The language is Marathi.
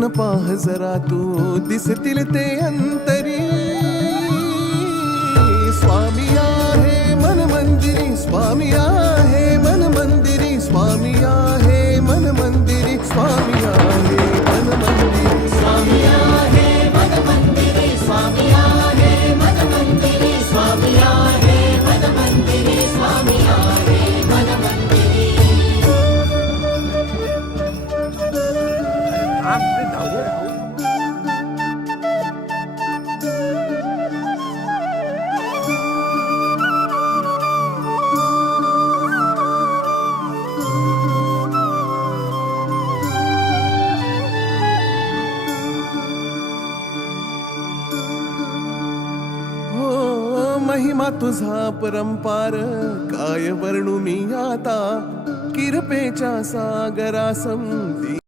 उठून पाह जरा तू, दिसतील ते अंतरी. स्वामी आहे मन मंदिरी, स्वामी आहे मन मंदिरी, स्वामी आहे मन मंदिरी, स्वामी आहे मन मंदिरी, स्वामी आहे मन मंदिरी, स्वामी आहे मन मंदिरी, स्वामी आहे मन मंदिरी, स्वामी आहे मन मंदिरी. महिमा तुझा परंपार, काय वर्णू मी आता. किरपेच्या सागरा समधी